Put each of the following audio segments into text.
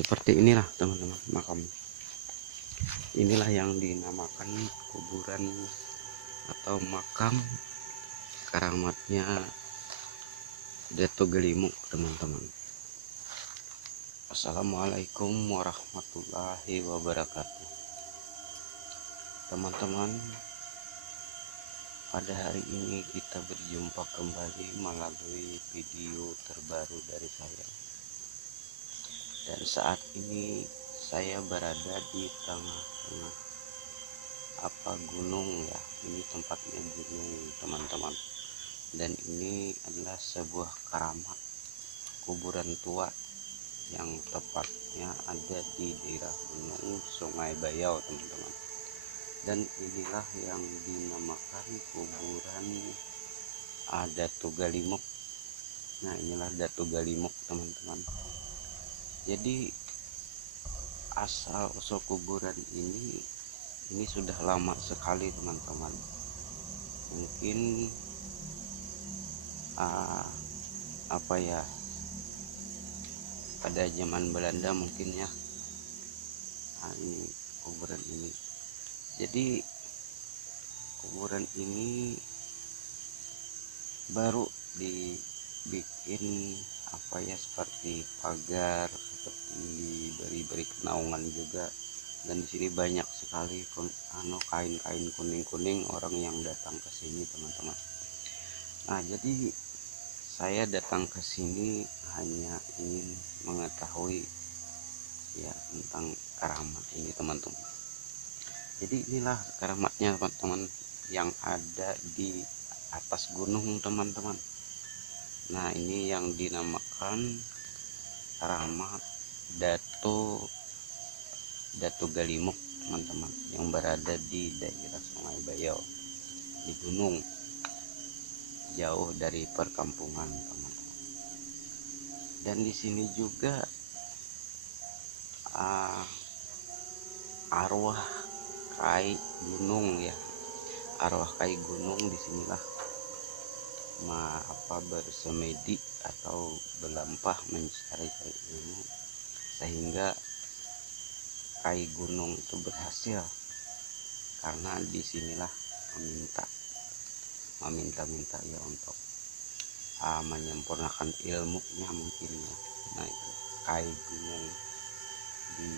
seperti inilah teman-teman makam. Inilah yang dinamakan kuburan atau makam keramatnya Datuk Gelimuk, teman-teman. Assalamualaikum warahmatullahi wabarakatuh. Teman-teman, pada hari ini kita berjumpa kembali melalui video terbaru dari saya. Dan saat ini saya berada di tengah-tengah gunung ya. Ini tempatnya gunung, teman-teman. Dan ini adalah sebuah keramat kuburan tua yang tepatnya ada di daerah Gunung Sungai Bayau, teman-teman. Dan inilah yang dinamakan kuburan Datuk Gelimuk. Nah, inilah Datuk Gelimuk, teman-teman. Jadi asal usul kuburan ini sudah lama sekali, teman-teman. Mungkin pada zaman Belanda mungkin ya. Ini kuburan ini. Jadi kuburan ini baru dibikin seperti pagar, seperti diberi kenaungan juga. Dan di sini banyak sekali kain-kain kuning-kuning orang yang datang ke sini, teman-teman. Nah, jadi saya datang ke sini hanya ingin mengetahui ya tentang keramat ini, teman-teman. Jadi inilah keramatnya, teman-teman, yang ada di atas gunung, teman-teman. Nah, ini yang dinamakan keramat Datuk Gelimuk, teman-teman, yang berada di daerah Sungai Bayau, di gunung, jauh dari perkampungan, teman-teman. Dan di sini juga arwah kai gunung ya, arwah kai gunung disinilah bersemedi atau berlampah mencari-cari ilmu, sehingga kai gunung itu berhasil karena disinilah meminta ya untuk menyempurnakan ilmunya mungkin ya. Nah, itu kai gunung di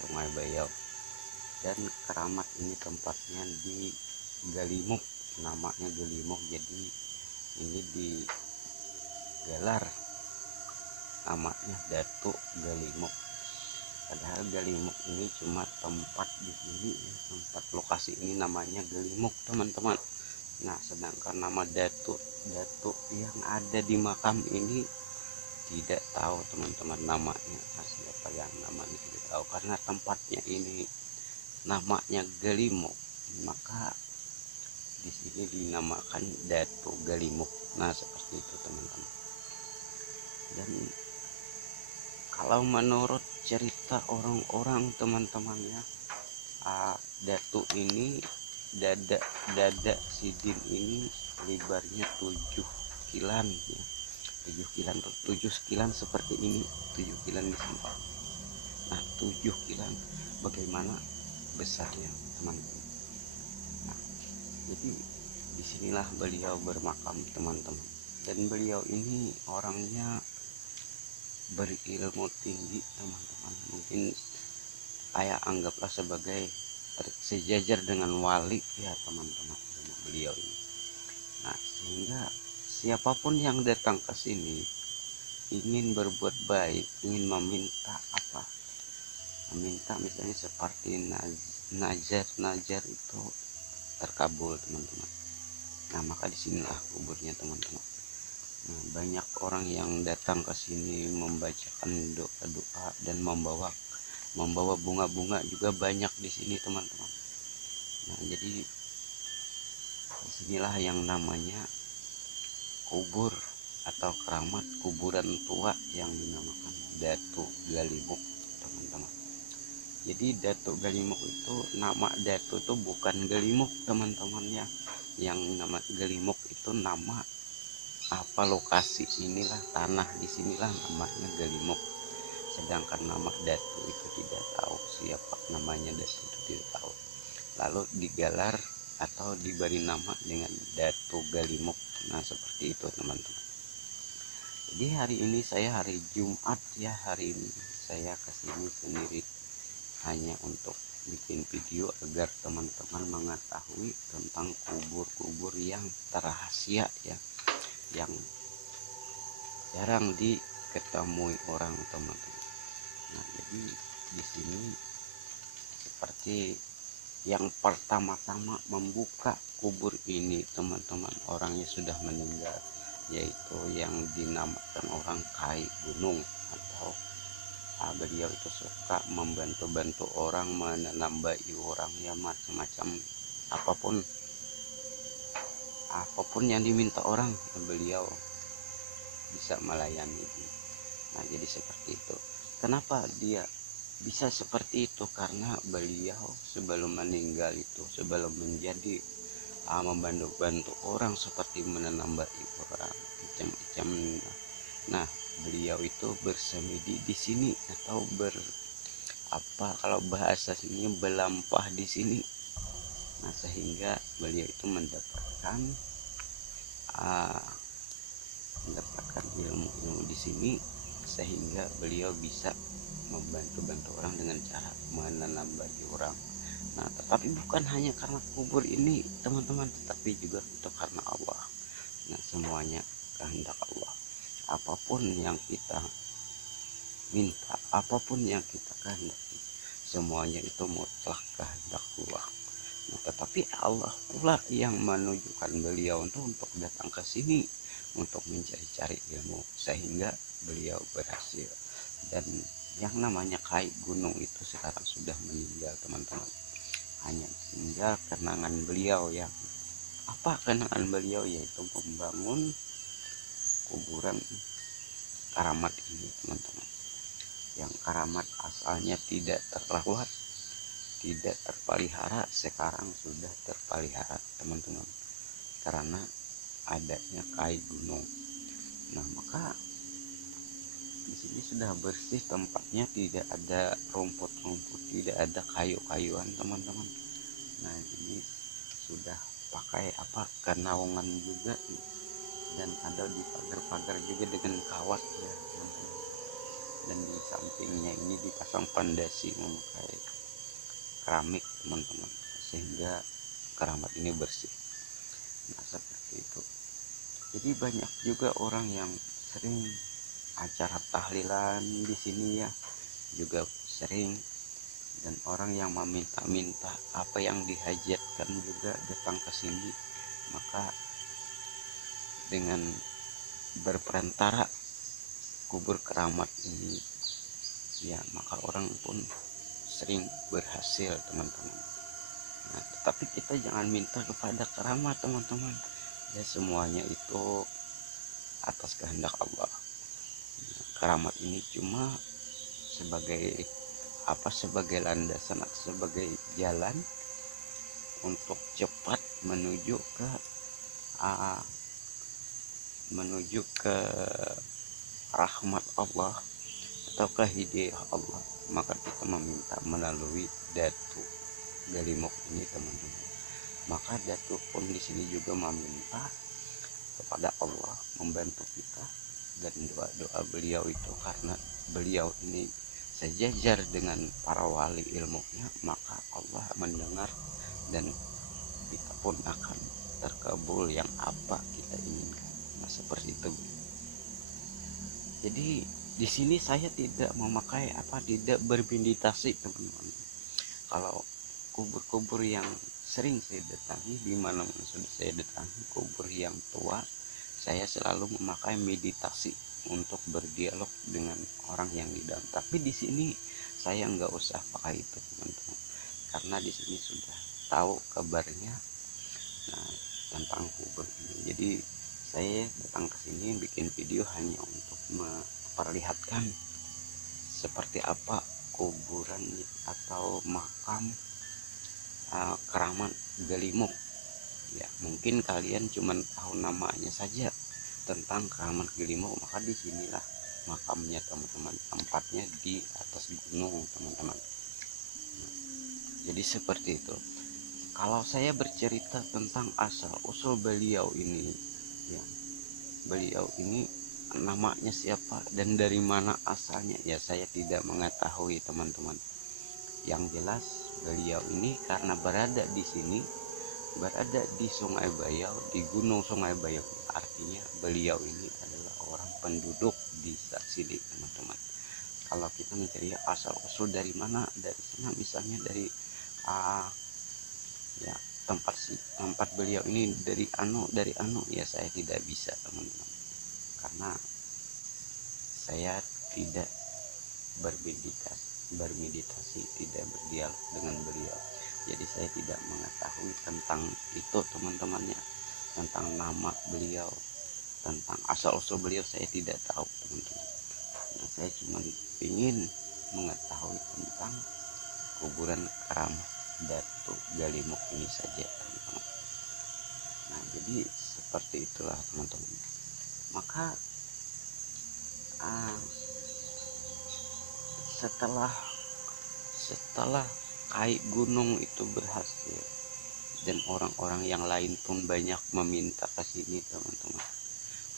Sungai Bayau. Dan keramat ini tempatnya di Gelimuk, namanya Gelimuk. Jadi ini digelar namanya Datuk Gelimuk. Padahal Gelimuk ini cuma tempat di sini ya, tempat lokasi ini namanya Gelimuk, teman-teman. Nah, sedangkan nama Datuk yang ada di makam ini tidak tahu, teman-teman, namanya. Nah, siapa yang namanya tidak tahu karena tempatnya ini namanya Gelimuk, maka di sini dinamakan Datuk Gelimuk. Nah, seperti itu, teman-teman. Dan kalau menurut cerita orang-orang, teman-teman ya, Datuk ini dada sidin ini lebarnya 7 kilan ya. 7 kilan seperti ini, 7 kilan di sini. Nah, 7 kilan bagaimana besarnya, teman-teman. Nah, jadi disinilah beliau bermakam, teman-teman. Dan beliau ini orangnya berilmu tinggi, teman-teman. Mungkin saya anggaplah sebagai sejajar dengan wali ya, teman-teman, beliau ini. Nah, sehingga siapapun yang datang ke sini ingin berbuat baik, ingin meminta misalnya seperti najar itu terkabul, teman-teman. Nah, maka disinilah kuburnya, teman-teman. Nah, banyak orang yang datang ke sini membacakan doa-doa dan membawa bunga-bunga juga banyak di sini, teman-teman. Nah, jadi disinilah yang namanya kubur atau keramat kuburan tua yang dinamakan Datuk Gelimuk, teman-teman. Jadi Datuk Gelimuk itu, nama Datuk itu bukan Gelimuk, teman-teman ya. Yang nama Gelimuk itu nama lokasi inilah, tanah di sinilah namanya Gelimuk. sedangkan nama Datu itu tidak tahu, siapa namanya Datu itu tidak tahu, lalu digelar atau diberi nama dengan Datu Galimuk. Nah seperti itu teman-teman. Jadi hari ini saya hari Jumat ya, hari ini saya kesini sendiri hanya untuk bikin video agar teman-teman mengetahui tentang kubur-kubur yang rahasia ya, yang jarang diketemui orang teman-teman. Nah jadi di sini seperti yang pertama-tama membuka kubur ini teman-teman, orangnya sudah meninggal, yaitu yang dinamakan orang Kai Gunung, atau beliau itu suka membantu-bantu orang, menanam bayi orang ya, macam-macam apapun yang diminta orang beliau bisa melayani. Nah jadi seperti itu. Kenapa dia bisa seperti itu? Karena beliau sebelum meninggal itu, sebelum menjadi membantu-bantu orang seperti menanam bayi orang macam-macam, nah beliau itu bersemedi di sini, atau kalau bahasa sini belampah di sini. Nah sehingga beliau itu mendapatkan ilmu-ilmu di sini, sehingga beliau bisa membantu-bantu orang dengan cara menanam bagi orang. Nah tetapi bukan hanya karena kubur ini teman-teman, tetapi juga itu karena Allah. Nah semuanya kehendak Allah. Apapun yang kita minta, apapun yang kita kehendaki, semuanya itu mutlak kehendak Allah. Nah, tetapi Allah pula yang menunjukkan beliau untuk datang ke sini untuk mencari-cari ilmu, sehingga beliau berhasil. Dan yang namanya Kai Gunung itu sekarang sudah meninggal teman-teman, hanya tinggal kenangan beliau ya. Apa kenangan beliau? Yaitu membangun kuburan keramat ini teman-teman, yang keramat asalnya tidak terawat, tidak terpelihara, sekarang sudah terpelihara teman-teman, karena adanya Kai Gunung. Nah maka di sini sudah bersih tempatnya, tidak ada rumput-rumput, tidak ada kayu-kayuan teman-teman. Nah ini sudah pakai kenaungan juga, dan ada di pagar-pagar juga dengan kawat ya teman-teman. Dan di sampingnya ini dipasang pondasi memakai keramik teman-teman, sehingga keramat ini bersih. Nah seperti itu. Jadi banyak juga orang yang sering acara tahlilan di sini ya, juga sering, dan orang yang meminta-minta apa yang dihajatkan juga datang ke sini. Maka dengan berperantara kubur keramat ini ya, maka orang pun sering berhasil teman-teman. Nah tetapi kita jangan minta kepada keramat teman-teman ya, semuanya itu atas kehendak Allah. Nah, keramat ini cuma sebagai landasan atau sebagai jalan untuk cepat menuju ke rahmat Allah atau ke hidayah Allah. Maka kita meminta melalui Datu Galimuk ini teman-teman. Maka Datu pun di sini juga meminta kepada Allah membantu kita, dan doa-doa beliau itu karena beliau ini sejajar dengan para wali ilmunya, maka Allah mendengar dan kita pun akan terkabul yang apa kita inginkan. Nah seperti itu. Jadi di sini saya tidak tidak bermeditasi teman-teman. Kalau kubur-kubur yang sering saya datangi, di mana sudah saya datangi kubur yang tua, saya selalu memakai meditasi untuk berdialog dengan orang yang di dalam. Tapi di sini saya nggak usah pakai itu teman-teman, karena di sini sudah tahu kabarnya tentang kubur ini. Jadi saya datang ke sini bikin video hanya untuk memperlihatkan seperti apa kuburan atau makam keramat Galimuk ya. Mungkin kalian cuma tahu namanya saja tentang keramat Galimuk, maka disinilah makamnya teman-teman, tempatnya di atas gunung teman-teman. Jadi seperti itu. Kalau saya bercerita tentang asal usul beliau ini, ya, beliau ini namanya siapa dan dari mana asalnya, ya saya tidak mengetahui teman-teman. Yang jelas beliau ini karena berada di sini, berada di Sungai Bayau, di Gunung Sungai Bayau, artinya beliau ini adalah orang penduduk di sini teman-teman. Kalau kita mencari asal usul dari mana, dari sana misalnya dari ya tempat beliau ini dari anu ya saya tidak bisa teman-teman, karena saya tidak bermeditasi, tidak berdialog dengan beliau. Jadi saya tidak mengetahui tentang itu teman-temannya, tentang nama beliau, tentang asal usul beliau saya tidak tahu teman-teman. Nah, saya cuma ingin mengetahui tentang kuburan keramat Datuk Galimuk ini saja teman-teman. Nah jadi seperti itulah teman-teman. Maka setelah Kai Gunung itu berhasil dan orang-orang yang lain pun banyak meminta ke sini teman-teman,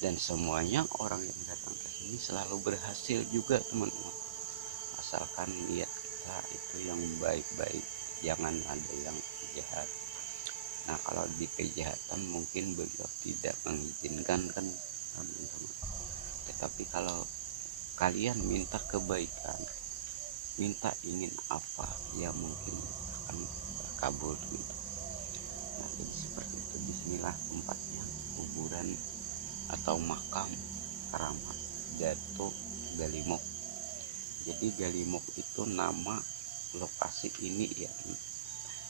dan semuanya orang yang datang ke sini selalu berhasil juga teman-teman, asalkan lihat kita itu yang baik-baik, jangan ada yang jahat. Nah kalau di kejahatan mungkin beliau tidak mengizinkan kan teman-teman, tetapi kalau kalian minta kebaikan, minta ingin apa ya mungkin akan berkabul gitu. Nah jadi seperti itu. Disinilah tempatnya kuburan atau makam keramat Datuk Galimuk. Jadi Galimuk itu nama lokasi ini ya,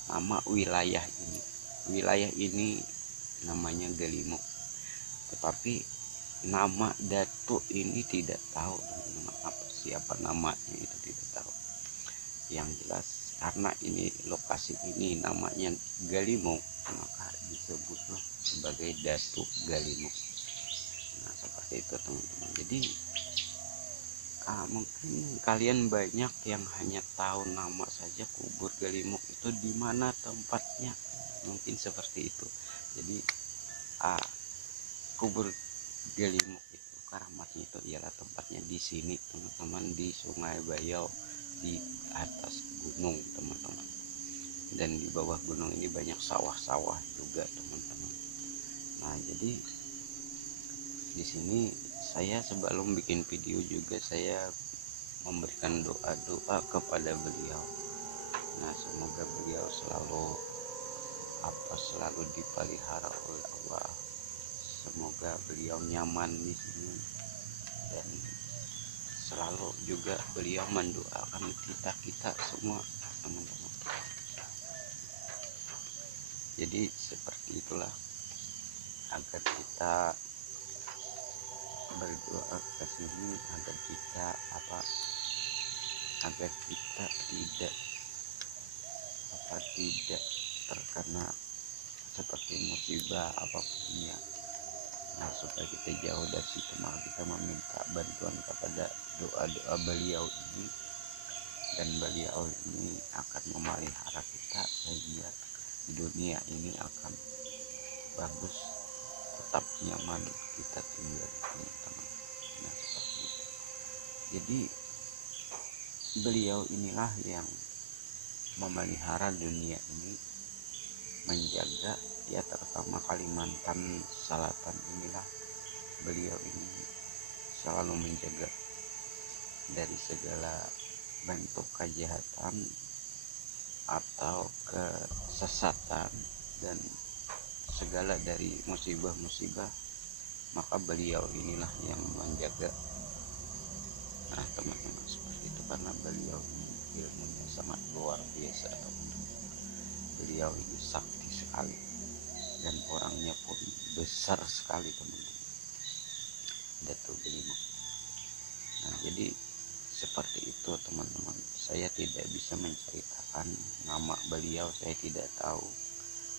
nama wilayah ini. Wilayah ini namanya Galimuk, tetapi nama Datuk ini tidak tahu teman-teman, apa siapa namanya itu tidak tahu. Yang jelas karena ini lokasi ini namanya Galimuk, maka disebutlah sebagai Datuk Galimuk. Nah seperti itu teman-teman. Jadi mungkin kalian banyak yang hanya tahu nama saja kubur Galimuk itu di mana tempatnya, mungkin seperti itu. Jadi kubur Galimuk itu keramatnya itu ialah tempatnya di sini teman-teman, di Sungai Bayau, di atas gunung teman-teman, dan di bawah gunung ini banyak sawah-sawah juga teman-teman. Nah jadi di sini saya sebelum bikin video juga saya memberikan doa-doa kepada beliau. Nah semoga beliau selalu dipelihara oleh Allah, semoga beliau nyaman di sini, dan selalu juga beliau mendoakan kita semua teman-teman. Jadi seperti itulah, agar kita berdoa ke sini, agar kita tidak terkena seperti musibah apapun ya. Nah supaya kita jauh dari situ, maka kita meminta bantuan kepada doa-doa beliau ini, dan beliau ini akan memelihara kita sehingga di dunia ini akan bagus, tetap nyaman kita tinggal di sini teman. Nah seperti itu. Jadi beliau inilah yang memelihara dunia ini, menjaga ya, terutama Kalimantan Selatan inilah beliau ini selalu menjaga dari segala bentuk kejahatan atau kesesatan dan segala dari musibah-musibah, maka beliau inilah yang menjaga. Nah teman-teman seperti itu, karena beliau ini ilmunya sangat luar biasa teman-teman. Beliau ini sakti sekali dan orangnya pun besar sekali teman-teman, Datuk Galimuk. Nah jadi seperti itu teman-teman, saya tidak bisa menceritakan nama beliau, saya tidak tahu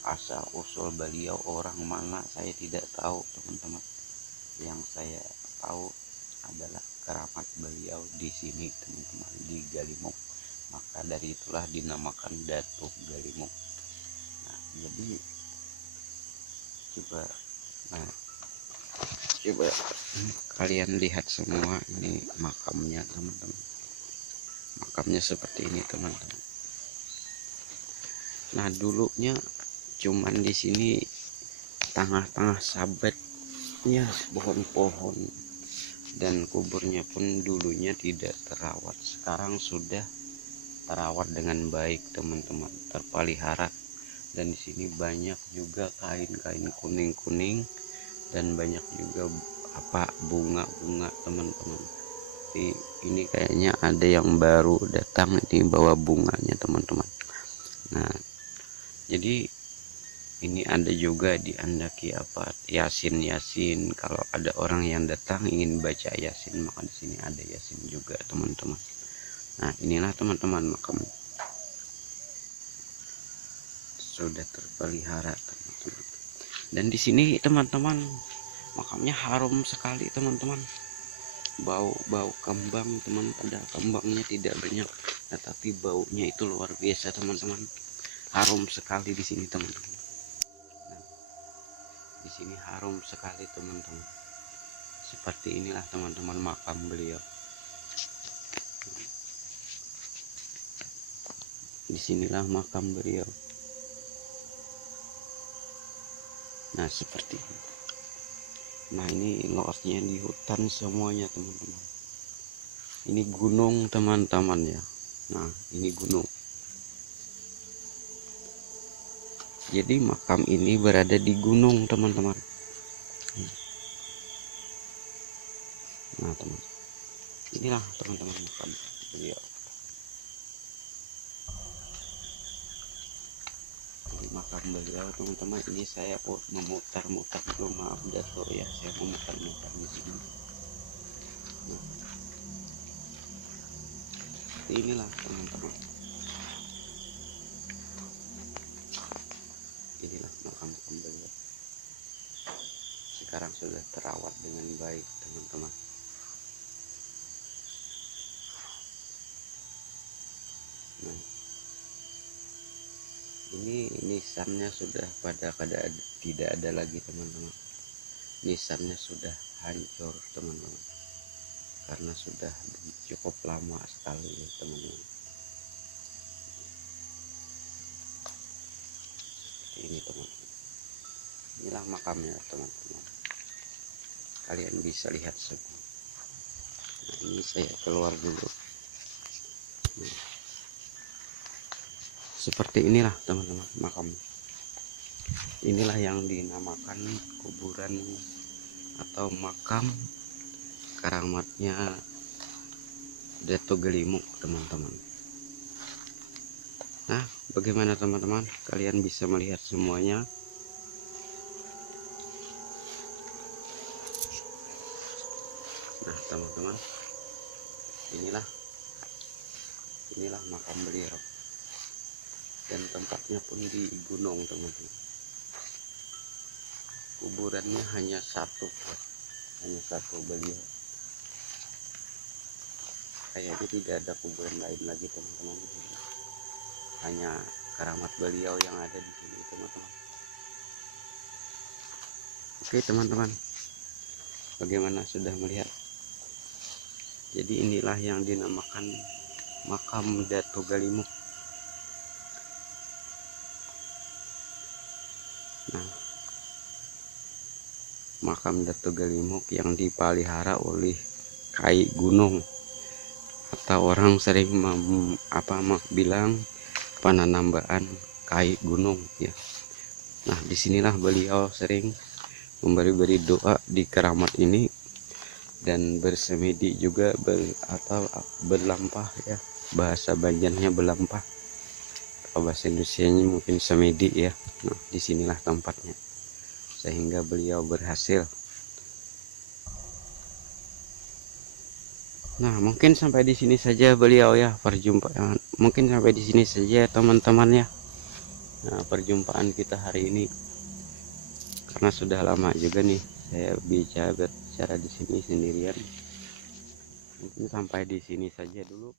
asal usul beliau orang mana, saya tidak tahu teman-teman. Yang saya tahu adalah keramat beliau di sini teman-teman, di Galimuk. Maka dari itulah dinamakan Datuk Galimuk. Nah, jadi coba kalian lihat semua, ini makamnya teman-teman. Makamnya seperti ini teman-teman. Nah, dulunya cuman di sini tengah-tengah sabatnya pohon-pohon, dan kuburnya pun dulunya tidak terawat. Sekarang sudah terawat dengan baik teman-teman, terpelihara. Dan di sini banyak juga kain-kain kuning-kuning, dan banyak juga bunga-bunga teman-teman. Ini kayaknya ada yang baru datang, ini bawa bunganya teman-teman. Nah, jadi ini ada juga di Andaki Yasin. Kalau ada orang yang datang ingin baca Yasin, maka di sini ada Yasin juga teman-teman. Nah, inilah teman-teman makam sudah terpelihara teman-teman. Dan di sini teman-teman makamnya harum sekali teman-teman. Bau kembang teman, pada kembangnya tidak banyak, tetapi baunya itu luar biasa teman-teman. Harum sekali di sini teman-teman. Nah, di sini harum sekali teman-teman. Seperti inilah teman-teman makam beliau. Disinilah makam beliau. Nah, seperti ini. Nah, ini lokasinya di hutan semuanya teman-teman. Ini gunung teman-teman ya. Nah, ini gunung. Jadi makam ini berada di gunung teman-teman. Nah, teman, inilah teman-teman makam beliau. Makam beliau teman-teman, ini saya memutar-mutar dulu, maaf Dato ya, saya memutar-mutar di sini. Nah, inilah teman-teman, inilah makam beliau. Sekarang sudah terawat dengan baik teman-teman. Nah, ini nisannya sudah pada keadaan tidak ada lagi teman-teman. Nisannya sudah hancur teman-teman, karena sudah cukup lama sekali ya teman-teman. Ini teman-teman, inilah makamnya teman-teman, kalian bisa lihat semua. Nah, ini saya keluar dulu. Nah, seperti inilah teman-teman makam. Inilah yang dinamakan kuburan atau makam keramatnya Datuk Galimuk teman-teman. Nah, bagaimana teman-teman, kalian bisa melihat semuanya. Nah teman-teman, inilah makam beliau, dan tempatnya pun di gunung teman-teman. Kuburannya hanya satu beliau, kayaknya tidak ada kuburan lain lagi teman-teman. Hanya keramat beliau yang ada di sini teman-teman. Oke teman-teman, bagaimana, sudah melihat? Jadi inilah yang dinamakan makam Datuk Galimuk. Nah, makam Datuk Galimuk yang dipelihara oleh Kai Gunung, atau orang sering bilang penanambaan Kai Gunung ya. Nah, disinilah beliau sering memberi doa di keramat ini, dan bersemedi juga atau berlampah ya, bahasa Banjarnya berlampah, atau bahasa Indonesianya mungkin semedi ya. Nah, disinilah tempatnya, sehingga beliau berhasil. Nah, mungkin sampai di sini saja beliau ya perjumpaan. Mungkin sampai di sini saja teman-teman ya. Nah, perjumpaan kita hari ini, karena sudah lama juga nih saya bicara di sini sendirian. Mungkin sampai di sini saja dulu